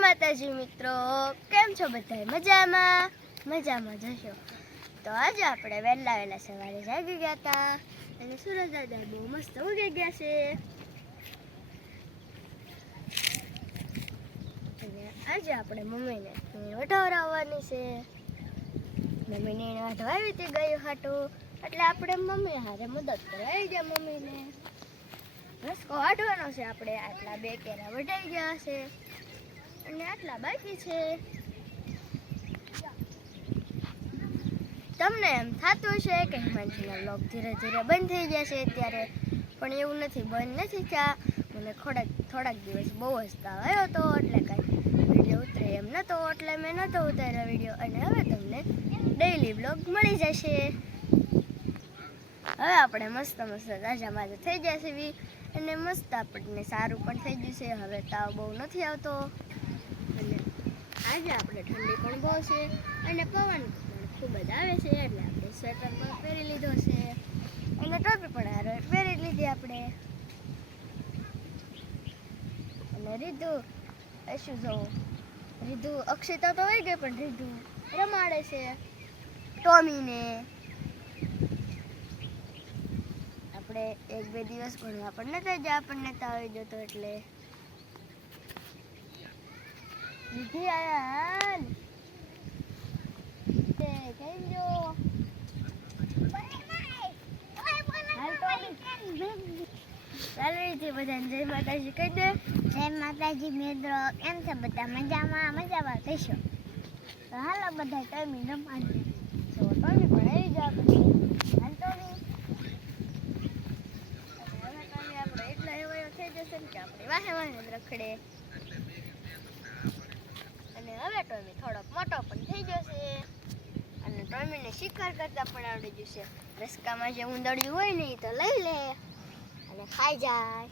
માતાજી મિત્રો, કેમ છો બધા? મજામાં જશો. તો આજે આપણે વહેલા સવારે જાગી ગયા હતા અને સુરજ દાદા બહુ મસ્ત ઉગી ગયા છે. અને આજે આપણે મમ્મીને વઢાવરાવવાની છે. મમ્મીને એને વઢાવી હતી ગયું હાટું, એટલે આપણે મમ્મી હારે મદદ કરવા આવી ગયા. મમ્મીને રસકો વાઢવાનો છે. આપણે આટલા 2 કેરા વઢાઈ ગયા છે અને આટલા બાકી છે. તમને એમ થતું છે કે હિમાંશીના બ્લોગ ધીરે ધીરે બંધ થઈ ગયા છે અત્યારે, પણ એવું નથી, બંધ નથી થયા. મને થોડાક દિવસ બહુ હસતા આવ્યો હતો, એટલે કાંઈ વિડીયો ઉતરે એમ નહોતો, એટલે મેં નહોતો ઉતાર્યો વિડીયો. અને હવે તમને ડેઈલી બ્લોગ મળી જશે. હવે આપણે મસ્ત તાજા થઈ જશે અને મસ્ત આપણને સારું પણ થઈ ગયું છે. હવે તાવ બહુ નથી આવતો અને આજે આપણે ઠંડી પણ બહુ છે અને પવન ખૂબ જ આવે છે, એટલે આપણે સ્વેટર પણ પહેરી લીધો છે અને ટોપી પણ હારે પહેરી લીધી આપણે. અને રીધુ શું જોવું, રીધુ અક્ષિતા તો હોય ગઈ, પણ રીધુ રમાડે છે ટોમીને. આપણે 1-2 દિવસ ભણવા પણ નતા ગયા, આપણને તાવ આવી જતો, એટલે રીધી આયા કેમ જો ચાલો રીધી બધાને જય માતાજી કહી દે. જય માતાજી મિત્રો, કેમ છે બધા? મજામાં થઈશો તો હાલો બધા ટમી રમાડી. તો ટોમી પણ આવી જા પછી. હાલ ટોમી. હવે ટોમી આપણે એટલા એવાયો થઈ જશે ને કે આપણે વાહે જ રખડે. અને હવે ટોમી થોડોક મોટો પણ થઈ જશે અને ટોમીને શિકાર કરતા પણ આવડી જશે. રસ્કામાં જે ઉંદરડ્યું હોય ને એ તો લઈ લે અને ખાઈ જાય.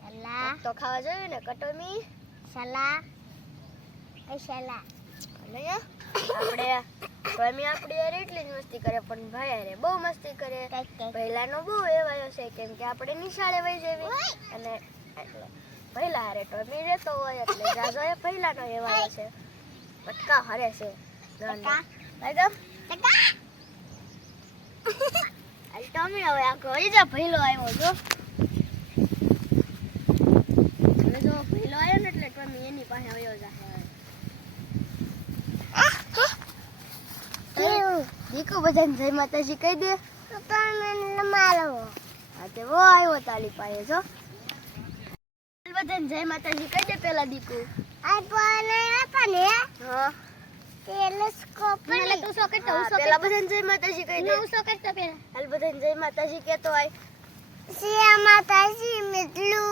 સલા તો ખાવા જોઈએ ને કટોમી. સલા અને આપણે ટોમી આપણી યાર એટલી જ મસ્તી કરે, પણ ભાઈ યાર બહુ મસ્તી કરે. પહેલાનો બહુ એવાયો છે, કેમ કે આપણે નિશાળે વહી જવી અને એટલે પહેલા હારે ટોમી રહેતો હોય, એટલે જાજો એ પહેલાનો એવાયો છે. પટકા હરે છે ટોમી. હવે આખો વહી જા. પહેલો આવ્યો જો. હવે જો પહેલો આવ્યો ને એટલે ટોમી એની પાસે વયો જાય. દીકુ બધાને જય માતાજી કહી દે. હા તે વો આવ્યો તાલી પાસે જો. બધાને જય માતાજી કહી દે પેલા દીકુ. આ પાને આપને હા ટેલિસ્કોપ પેલા તું સો કરતો, હું સો પેલા બધાને જય માતાજી કહી દે. હું સો કરતો પેલા હાલ બધાને જય માતાજી કહેતો આય. જય માતાજી મિત્રો,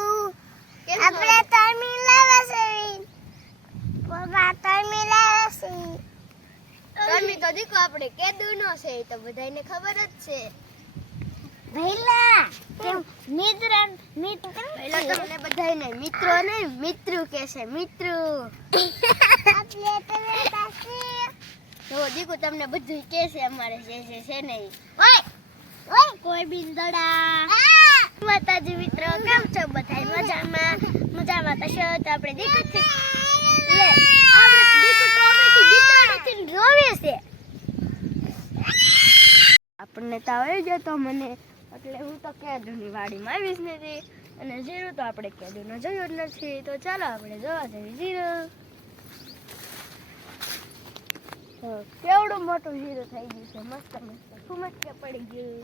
આપણે ટમી લાવ્યા છે. બાબા ટમી લાવ્યા છે. ટમી તો દીકુ આપણે કેદુનો છે, એ તો બધાને ખબર જ છે. ભઈલા પહેલા તમને બધાને મિત્રો નહીં મિત્રો કહે છે. મિત્રો આપણે તમે પાસી જો દીકુ તમને બધું કહે છે. અમારે છે નહીં. ઓય કોઈ બિંદડા. માતાજી મિત્રો, કેમ છો બધા? મજામાં તો છો. તો આપણે દીકુ લે આપણે દીકુ તો અમેથી બિચારીથી રોવે છે. આપણને તાવ આવી જતો મને, એટલે હું તો કેદુની વાડીમાં આવીશ નથી અને જીરું તો આપણે કેદુનો જોયું જ નથી. તો ચાલો આપણે જોવા જઈએ જીરું. તો કેવડું મોટું જીરું થઈ ગયું છે. મસ્ત ફૂમટકે પડી ગયું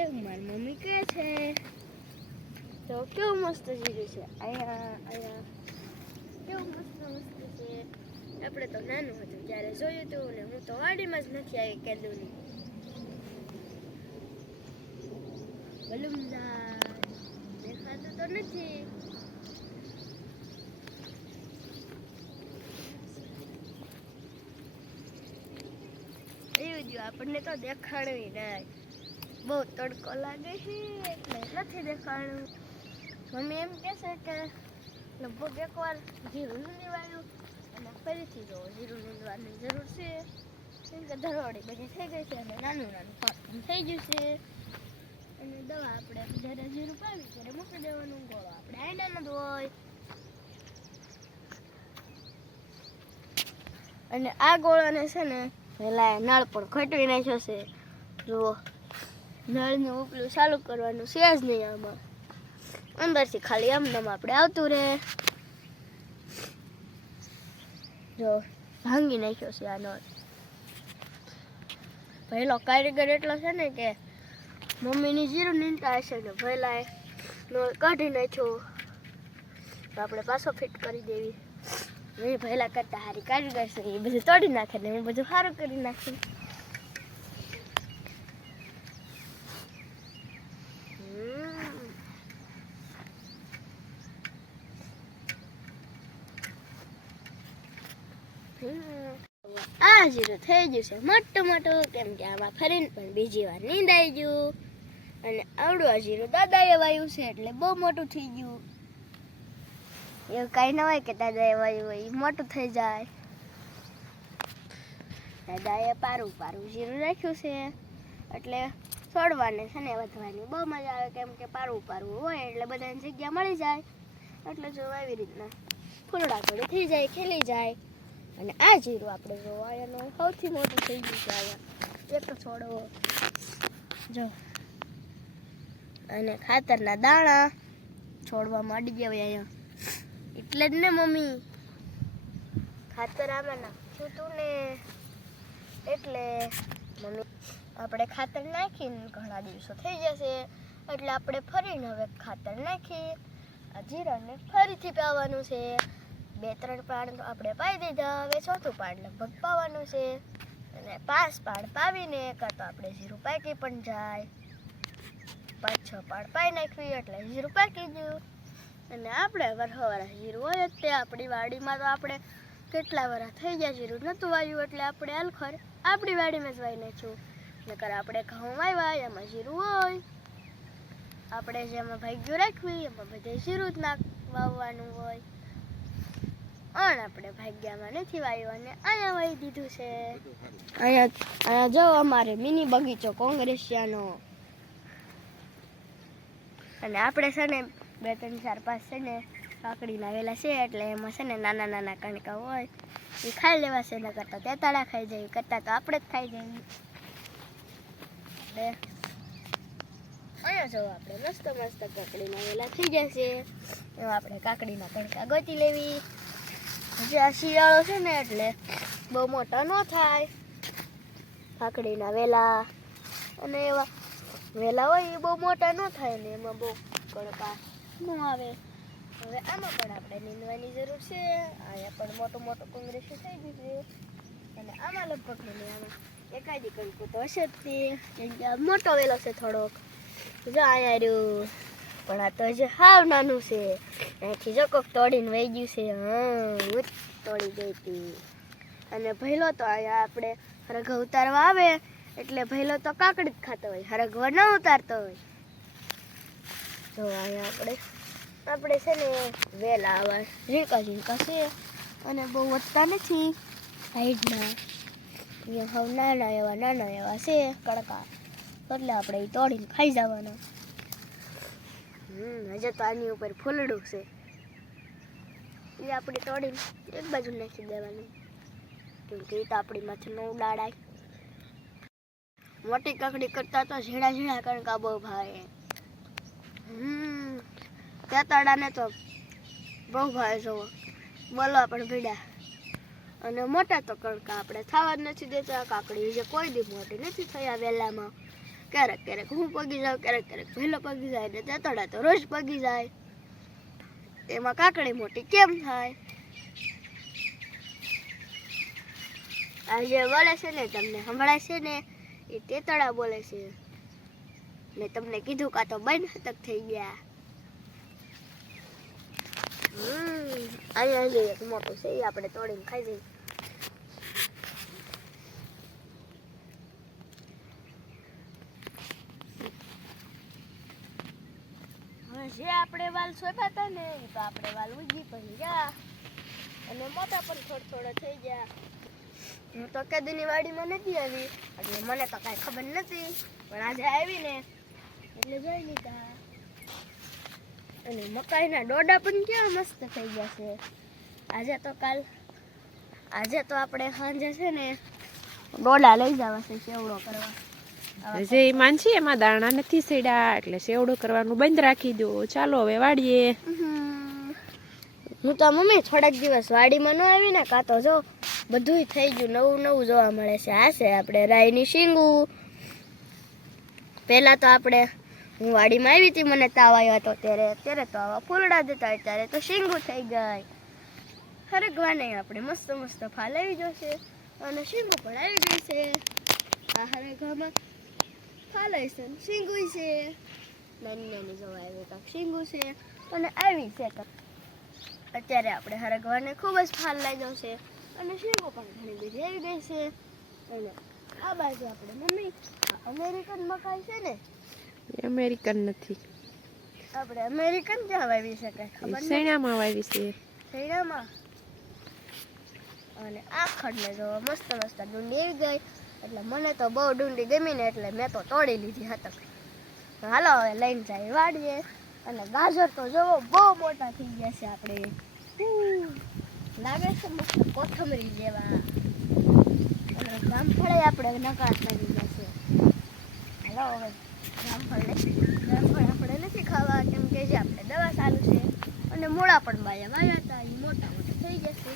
એવું મારી મમ્મી કહે છે. તો કેવું મસ્ત જીરું છે. અહીંયા કેવું મસ્ત છે. આપણે તો નાનું હતું ત્યારે જોયું હતું ને હું તો વાડીમાં જ નથી આવી કેદુની. બલુમદાર દેખાતું તો નથી. એવું જ આપણને તો દેખાડવી નહીં. બહુ તડકો લાગે છે એટલે નથી દેખાડવું. મમ્મી એમ કહેશે કે લગભગ એકવાર જીરું નીંદવાયું અને ફરીથી જો જીરું નીંદવાની જરૂર છે, કેમ કે ધરોડી બધી થઈ ગઈ છે અને નાનું પાક થઈ ગયું છે. અને દવા આપણે જ્યારે જીરું પાવી ત્યારે મૂકી દેવાનું. ગોળો આપણે આંડાનો જ હોય. અને આ ગોળાને છે ને પહેલાં નળ પણ ખટવી નાખ્યો છે. જુઓ, નળનું ઉપલું ચાલુ કરવાનું છે જ નહીં આમાં, અંદરથી ખાલી આમ આપણે આવતું રહે. જો ભાંગી નાખ્યો છે આ નળ. પહેલો કારીગર એટલો છે ને કે મમ્મીની જીરું નીંદતા હશે ને પહેલાં નળ કાઢી નાખ્યો, તો આપણે પાછો ફિટ કરી દેવી. એ પહેલાં કરતાં સારી કારીગર છે, એ બધું તોડી નાખે ને હું બધું સારું કરી નાખું. આ જીરું થઈ ગયું છે મોટું મોટું, કેમ કે આમાં ફરીને પણ બીજી વાર નીંદાઈ ગયું. અને આવડું આ જીરું દાદાએ વાવ્યું છે એટલે બહુ મોટું થઈ ગયું. એવું કાંઈ ન હોય કે દાદાએ વાવ્યું હોય એ મોટું થઈ જાય. દાદાએ પારું પારું જીરું રાખ્યું છે એટલે છોડવાને છે ને વધવાની બહુ મજા આવે, કેમ કે પારું પારવું હોય એટલે બધાને જગ્યા મળી જાય. એટલે જો આવી રીતના ફૂલડા ફૂલી થઈ જાય, ખીલી જાય. અને આ જીરું આપણે જોવા એનું સૌથી મોટું થઈ ગયું છે. અહીંયા એક છોડવો જો, અને ખાતરના દાણા છોડવામાં અડી ગયા અહીંયા. એટલે જ ને મમ્મી ખાતર આમાં નાખ્યું તું ને, એટલે મમ્મી આપણે ખાતર નાખીને ઘણા દિવસો થઈ જશે એટલે આપણે ફરીને હવે ખાતર નાખી આ જીરાને ફરીથી પાવાનું છે. 2-3 પાણ આપણે પાઈ દીધા, હવે ચોથું પાણ લગભગ પાવાનું છે. અને 5 પાણ પાવીને કાં તો આપણે જીરું પાકી પણ જાય. 5-6 પાણ પાઈ નાખવી એટલે જીરું પાકી ગયું. અને આપણે વરસવાળા જીરું હોય જ તે આપણી વાડીમાં તો આપણે કેટલા વરસ થઈ ગયા જીરું નહોતું વાવ્યું, એટલે આપણે આલખર આપણી વાડીમાં જ વાવી નાખ્યું. નકર આપણે ઘઉં વાવ્યા એમાં જીરું હોય, આપણે જેમાં ભાગ્યું રાખવી એમાં બધે જીરું જ વાવવાનું હોય. અને આપણે ભાગ્યામાં નથી વાવ્યું અને અહીંયા વાવી દીધું છે. અહીંયા જો અમારે મિની બગીચો કોંગ્રેસિયાનો. અને આપણે છે ને 2, 3, 4, 5 છે ને કાકડી લાવેલા છે, એટલે એમાં છે ને નાના નાના કણકા હોય એ ખાઈ લેવા છે. ન કરતાં તેતાળા ખાઈ જાય, કરતાં તો આપણે જ ખાઈ જઈએ. એટલે અહીંયા જો આપણે મસ્ત મસ્ત કાકડી લાવેલા થઈ જશે. એમાં આપણે કાકડીના કણકા ગોતી લેવી. હજી આ શિયાળો છે ને એટલે બહુ મોટા ન થાય કાકડીના વેલા, અને એવા વેલા હોય એ બહુ મોટા ન થાય ને એમાં બહુ કણકા ન આવે. હવે આમાં પણ આપણે નીંદવાની જરૂર છે. અહીંયા પણ મોટું મોટું કોંગ્રેસ થઈ ગયું છે. અને આમાં લગભગ મને આમાં એકાદી કણકું તો હશે જ તે, કેમ કે આ મોટો વેલો છે થોડોક. જો અહીંયા રહ્યું, પણ આ તો હજી હાવ નાનું છે. અહીંથી જો કોક તોડીને વહી ગયું છે. હું તોડી ગઈ હતી. અને ભઈલો તો અહીંયા આપણે હરગવા ઉતારવા આવે એટલે ભઈલો તો કાકડી જ ખાતો હોય, હરગવા ન ઉતારતો હોય. તો અહીંયા આપણે છે ને વેલા આવા ઝીણકા ઝીણકા છે અને બહુ વધતા નથી હાઈટમાં. અહીંયા હાવ નાના એવા છે કડકા, એટલે આપણે એ તોડીને ખાઈ જવાના. હજે તો આની ઉપર ફૂલડું છે એ આપણે તોડીને એક બાજુ નાખી દેવાનું, કેમ કે એ તો આપણી માથે ન ઉડાડાય. મોટી કાકડી કરતા તો ઝીણા ઝીણા કણકા બહુ ભાવે. તેતાળાને તો બહુ ભાવે. જોવો બોલવા પણ ભીડા. અને મોટા તો કણકા આપણે થવા જ નથી દેતા. કાકડી જે કોઈ દી મોટી નથી થયા વેલામાં. ક્યારેક ક્યારેક હું પગી જાઉં, ક્યારેક ક્યારેક પહેલો પગી જાય, ને તેતાળા તો રોજ પગી જાય. એમાં કાકડી મોટી કેમ થાય? આ જે બોલે છે ને તમને સંભળાય છે ને એ તેતાળા બોલે છે. મેં તમને કીધું કાં તો બંધ હતક થઈ ગયા. અહીંયા એક મોટું છે એ આપણે તોડીને ખાઈ જઈએ. જે આપણે વાલ સોંપ્યા હતા ને એ તો આપણે વાલ ઉગી પણ ગયા અને મોટા પણ થોડા થઈ ગયા. હું તો કદીની વાડીમાં નથી આવી એટલે મને તો કાંઈ ખબર નથી, પણ આજે આવી ને એટલે જોઈ લીધા. અને મકાઈના ડોડા પણ કેવા મસ્ત થઈ ગયા છે. આજે તો કાલ આજે તો આપણે સાંજે છે ને ડોડા લઈ જવા છે સેવડો કરવા. જે માનસી એમાં દાણા નથી સેડ્યા એટલે સેવડો કરવાનું બંધ રાખી દો. ચાલો હવે વાડીએ. હું તો મમ્મી થોડાક દિવસ વાડીમાં ન આવી ને કાં તો જો બધુંય થઈ ગયું, નવું નવું જોવા મળે છે. આ છે આપણે રાઈની શીંગું. પહેલાં તો આપણે હું વાડીમાં આવી હતી, મને તાવ આવ્યો હતો ત્યારે તો આવા ફૂલડા જતા, અત્યારે તો શીંગું થઈ ગઈ. હરગવા નહીં આપણે મસ્ત મસ્ત ફાલ આવી જશે અને શીંગું પણ આવી ગઈ છે. આ હરગવામાં ફાલ છે, શીંગું છે, નાની નાની જોવા આવી કાંક શીંગું છે અને આવી છે. અત્યારે આપણે હરગવાને ખૂબ જ ફાલ લાગ્યો છે અને શીંગો પણ ઘણી બધી આવી ગઈ છે. અને આ બાજુ આપણે મમ્મી અમેરિકન મકાઈ છે ને, અમેરિકન નથી, આપણે અમેરિકન જ્યાં વાવી શકાય ખબર નહીં, શેણામાં વાવી છે. શેણામાં. અને આ ખડને જો મસ્ત મસ્ત ડુંડી આવી ગઈ, એટલે મને તો બહુ ડુંડી ગમી ને એટલે મેં તો તોડી લીધી હતી. હાલો હવે લઈને જાય વાડીએ. અને ગાજર તો જોવો બહુ મોટા થઈ ગયા છે, આપણે લાગે છે મસ્ત કોથમરી જેવા. અને જામફળે આપણે નકાત લાગી ગયા છે. હાલો હવે જામફળ આપણે નથી ખાવા, કેમ કે જે આપણે દવા ચાલુ છે. અને મોળા પણ બાયા વાયા હતા, એ મોટા મોટા થઈ જશે.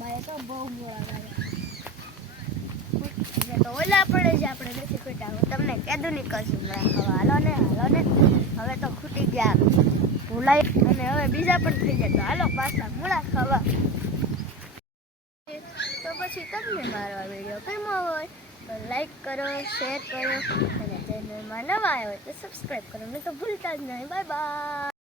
બાયા તો બહુ મોળા વાયા એટલે તો ઓલા પડે છે, આપણે નથી ખૂટ્યા. હું તમને કીધું નહીં કશું મોળા ખાવા. હાલો ને હવે તો ખૂટી ગયા ભૂલાઈ, અને હવે બીજા પણ થઈ જાય. તો હાલો પાછા મોળા ખાવા. તો પછી તમને મારો આ વિડીયો ગમ્યો હોય તો લાઈક કરો, શેર કરો અને ચેનલમાં નવા આવ્યા હોય તો સબસ્ક્રાઈબ કરો. મેં તો ભૂલતા જ નહીં. Bye bye.